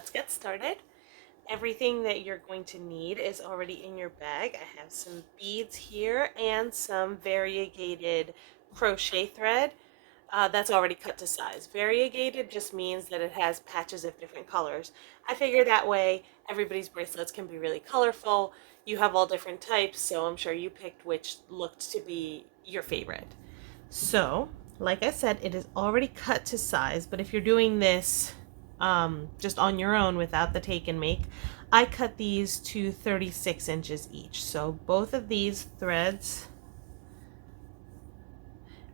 let's get started. Everything that you're going to need is already in your bag. I have some beads here and some variegated crochet thread that's already cut to size. Variegated just means that it has patches of different colors. I figure that way everybody's bracelets can be really colorful. You have all different types, so I'm sure you picked which looked to be your favorite. So, like I said, it is already cut to size, but if you're doing this just on your own without the take and make, I cut these to 36 inches each. So both of these threads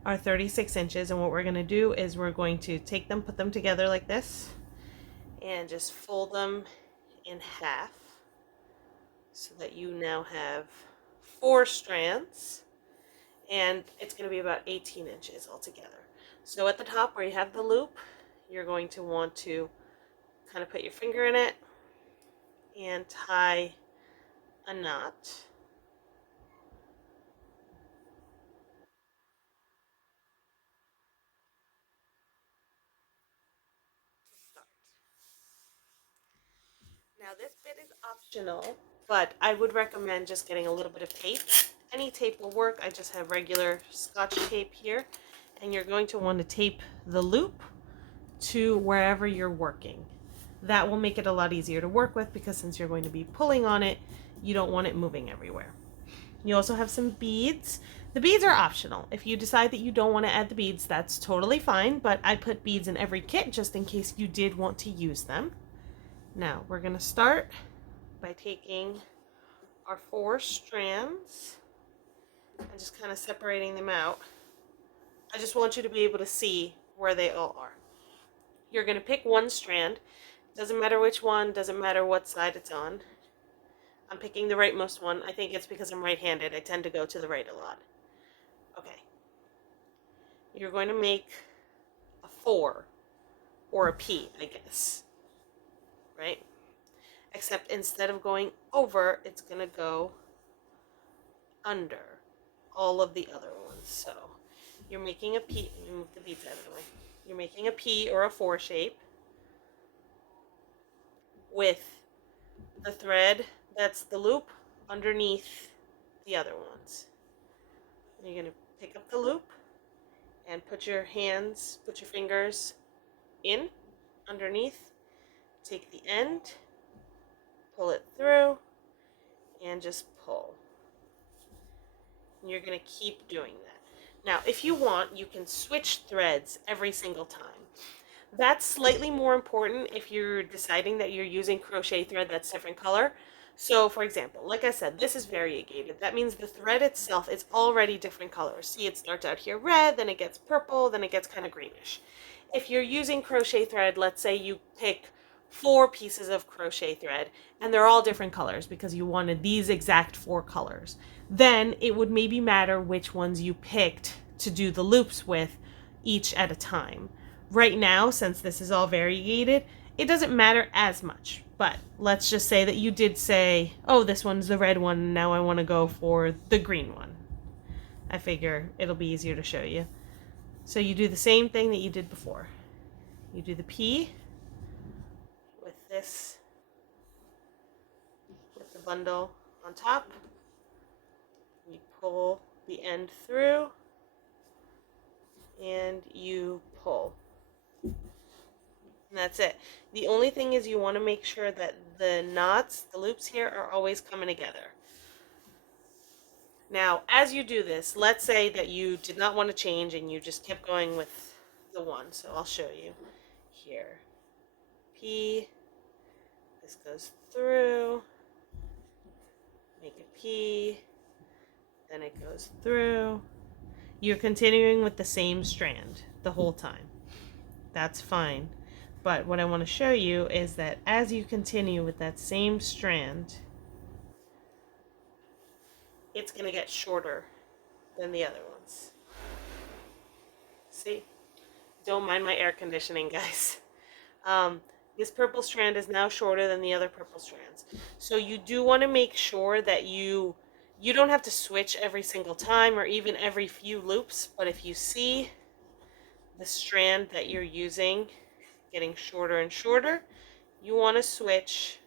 are 36 inches, and what we're going to do is we're going to take them, put them together like this, and just fold them in half so that you now have 4 strands, and it's going to be about 18 inches altogether. So at the top where you have the loop, you're going to want to kind of put your finger in it and tie a knot. Now this bit is optional, but I would recommend just getting a little bit of tape. Any tape will work. I just have regular Scotch tape here, and you're going to want to tape the loop to wherever you're working. That will make it a lot easier to work with because since you're going to be pulling on it, you don't want it moving everywhere. You also have some beads. The beads are optional. If you decide that you don't want to add the beads, that's totally fine, but I put beads in every kit just in case you did want to use them. Now, we're going to start by taking our 4 strands and just kind of separating them out. I just want you to be able to see where they all are. You're going to pick one strand. Doesn't matter which one, doesn't matter what side it's on. I'm picking the rightmost one. I think it's because I'm right-handed. I tend to go to the right a lot. Okay. You're going to make a 4 or a P, I guess. Right? Except instead of going over, it's going to go under all of the other ones. So you're making a P. Let me move the beads out of the way. You're making a P or a 4 shape with the thread that's the loop underneath the other ones. You're going to pick up the loop and put your fingers in underneath, take the end, pull it through, and just pull. And you're going to keep doing that. Now, if you want, you can switch threads every single time. That's slightly more important if you're deciding that you're using crochet thread that's different color. So, for example, like I said, this is variegated. That means the thread itself is already different colors. See, it starts out here red, then it gets purple, then it gets kind of greenish. If you're using crochet thread, let's say you pick 4 pieces of crochet thread and they're all different colors because you wanted these exact 4 colors, then it would maybe matter which ones you picked to do the loops with each at a time. Right now, since this is all variegated, it doesn't matter as much. But let's just say that you did say, oh, this one's the red one, now I want to go for the green one. I figure it'll be easier to show you. So you do the same thing that you did before. You do the P with this, with the bundle on top. You pull the end through and you pull. And that's it. The only thing is you want to make sure that the knots, the loops here, are always coming together. Now, as you do this, let's say that you did not want to change and you just kept going with the one. So I'll show you here. P, this goes through, make a P, then it goes through. You're continuing with the same strand the whole time. That's fine. But what I want to show you is that as you continue with that same strand, it's going to get shorter than the other ones. See? Don't mind my air conditioning, guys. This purple strand is now shorter than the other purple strands. So you do want to make sure that you don't have to switch every single time or even every few loops, but if you see the strand that you're using getting shorter and shorter, you want to switch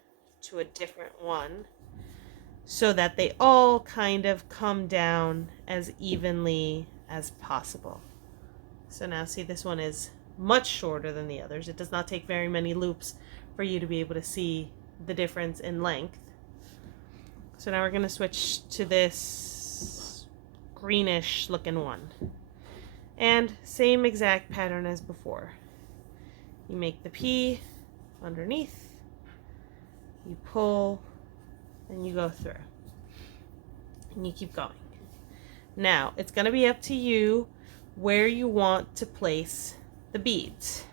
to a different one so that they all kind of come down as evenly as possible. So now see, this one is much shorter than the others. It does not take very many loops for you to be able to see the difference in length. So now we're going to switch to this greenish looking one. And same exact pattern as before. You make the P underneath, you pull, and you go through. And you keep going. Now, it's going to be up to you where you want to place the beads.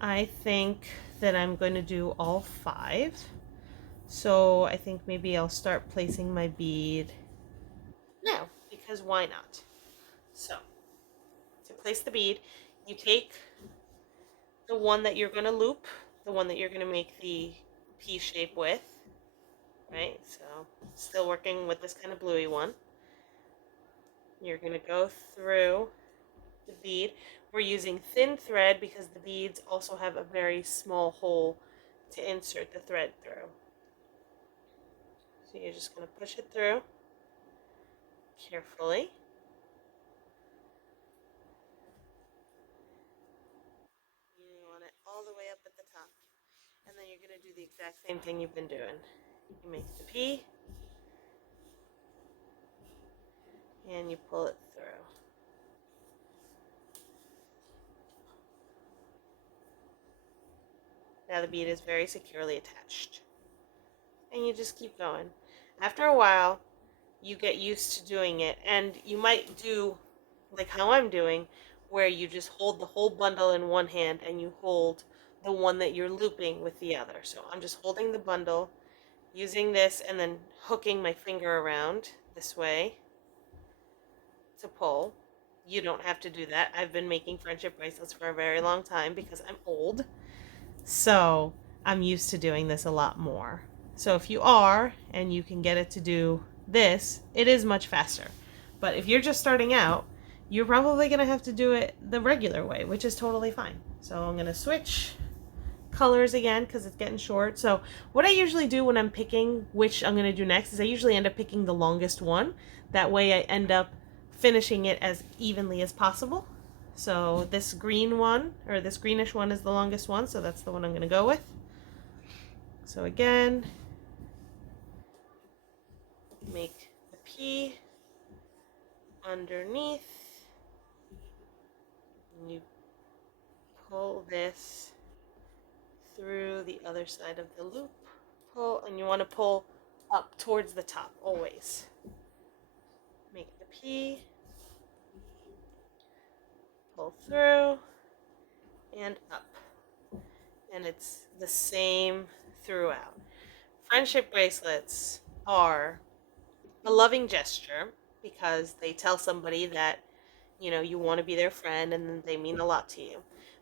I think that I'm going to do all 5. So I think maybe I'll start placing my bead now, because why not? So, to place the bead, you take the one that you're going to loop, the one that you're going to make the P shape with, right? So, still working with this kind of bluey one. You're going to go through the bead. We're using thin thread because the beads also have a very small hole to insert the thread through. So you're just going to push it through carefully. You want it all the way up at the top. And then you're going to do the exact same thing you've been doing. You make the P and you pull it through. Now the bead is very securely attached. And you just keep going. After a while, you get used to doing it, and you might do like how I'm doing, where you just hold the whole bundle in one hand and you hold the one that you're looping with the other. So I'm just holding the bundle, using this, and then hooking my finger around this way to pull. You don't have to do that. I've been making friendship bracelets for a very long time because I'm old. So I'm used to doing this a lot more. So if you are, and you can get it to do this, it is much faster. But if you're just starting out, you're probably going to have to do it the regular way, which is totally fine. So I'm going to switch colors again because it's getting short. So what I usually do when I'm picking which I'm going to do next is I usually end up picking the longest one. That way I end up finishing it as evenly as possible. So this green one, or this greenish one, is the longest one, so that's the one I'm going to go with. So again, make the P underneath, and you pull this through the other side of the loop. Pull, and you want to pull up towards the top always. Make the P, pull through, and up. And it's the same throughout. Friendship bracelets are a loving gesture because they tell somebody that, you know, you want to be their friend and they mean a lot to you.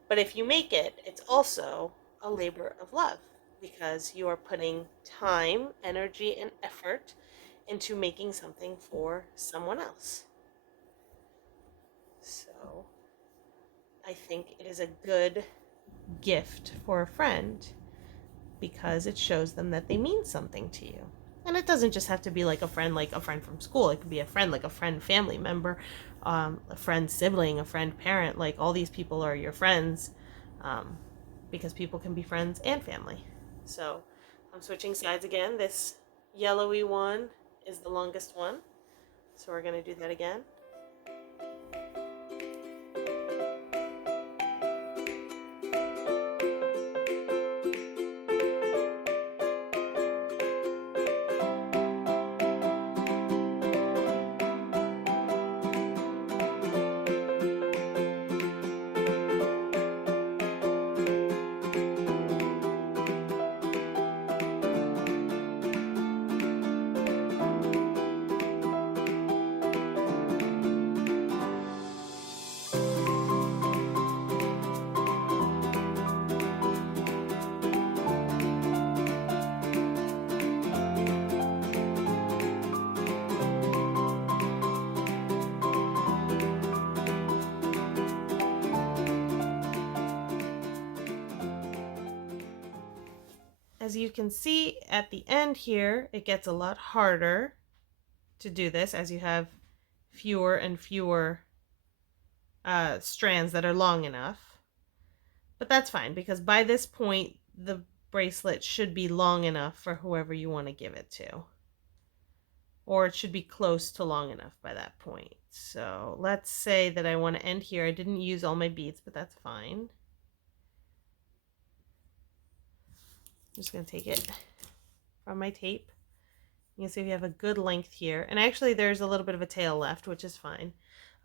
But if you make it, it's also a labor of love because you are putting time, energy, and effort into making something for someone else. So I think it is a good gift for a friend because it shows them that they mean something to you. And it doesn't just have to be like a friend from school. It could be a friend like a friend family member, a friend sibling, a friend parent. Like all these people are your friends because people can be friends and family. So I'm switching sides again. This yellowy one is the longest one. So we're going to do that again. as you can see at the end here, it gets a lot harder to do this as you have fewer and fewer strands that are long enough. But that's fine because by this point, the bracelet should be long enough for whoever you want to give it to. Or it should be close to long enough by that point. So let's say that I want to end here. I didn't use all my beads, but that's fine. I'm just going to take it from my tape. You can see we have a good length here. And actually there's a little bit of a tail left, which is fine.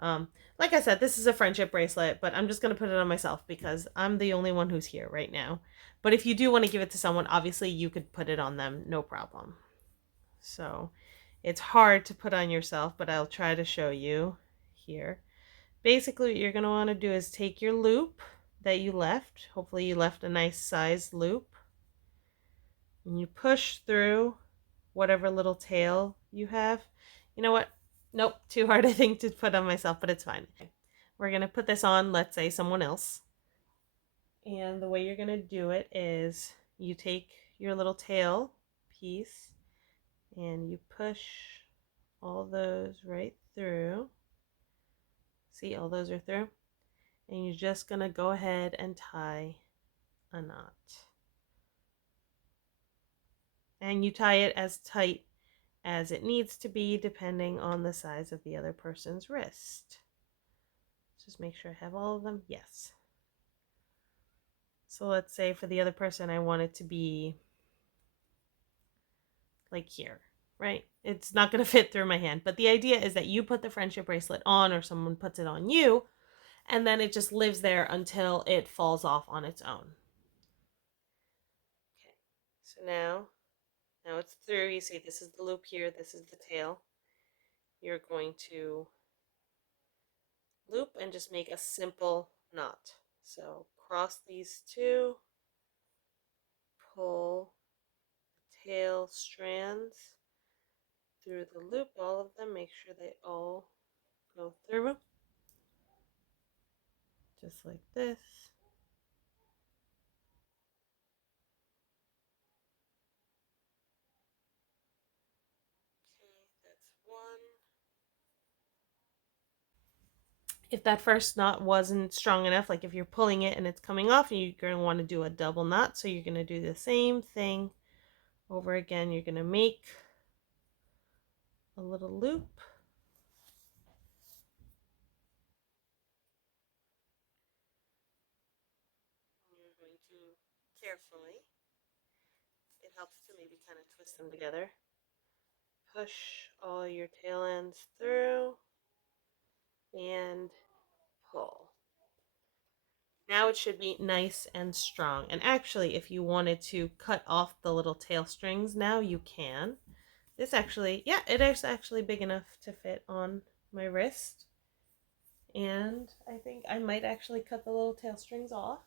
Like I said, this is a friendship bracelet, but I'm just going to put it on myself because I'm the only one who's here right now. But if you do want to give it to someone, obviously you could put it on them, no problem. So it's hard to put on yourself, but I'll try to show you here. Basically what you're going to want to do is take your loop that you left. Hopefully you left a nice sized loop. And you push through whatever little tail you have. You know what? Nope, too hard I think to put on myself, but it's fine. We're going to put this on, let's say, someone else. And the way you're going to do it is you take your little tail piece and you push all those right through. See, all those are through. And you're just going to go ahead and tie a knot. And you tie it as tight as it needs to be depending on the size of the other person's wrist. Just make sure I have all of them. Yes. So let's say for the other person I want it to be like here, right? It's not going to fit through my hand, but the idea is that you put the friendship bracelet on or someone puts it on you, and then it just lives there until it falls off on its own. Okay, so now it's through. You see this is the loop here, this is the tail. You're going to loop and just make a simple knot. So cross these two, pull the tail strands through the loop, all of them, make sure they all go through. Just like this. Okay, that's one. If that first knot wasn't strong enough, like if you're pulling it and it's coming off, you're going to want to do a double knot. So you're going to do the same thing over again. You're going to make a little loop. And you're going to carefully, it helps to maybe kind of twist them together. Push all your tail ends through and pull. Now it should be nice and strong. And actually, if you wanted to cut off the little tail strings now, you can. This actually, yeah, it is actually big enough to fit on my wrist. And I think I might actually cut the little tail strings off.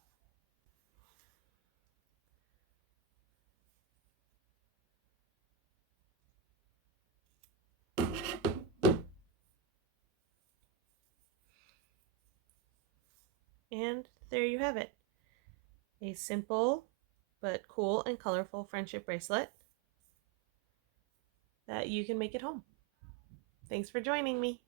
And there you have it. A simple but cool and colorful friendship bracelet that you can make at home. Thanks for joining me.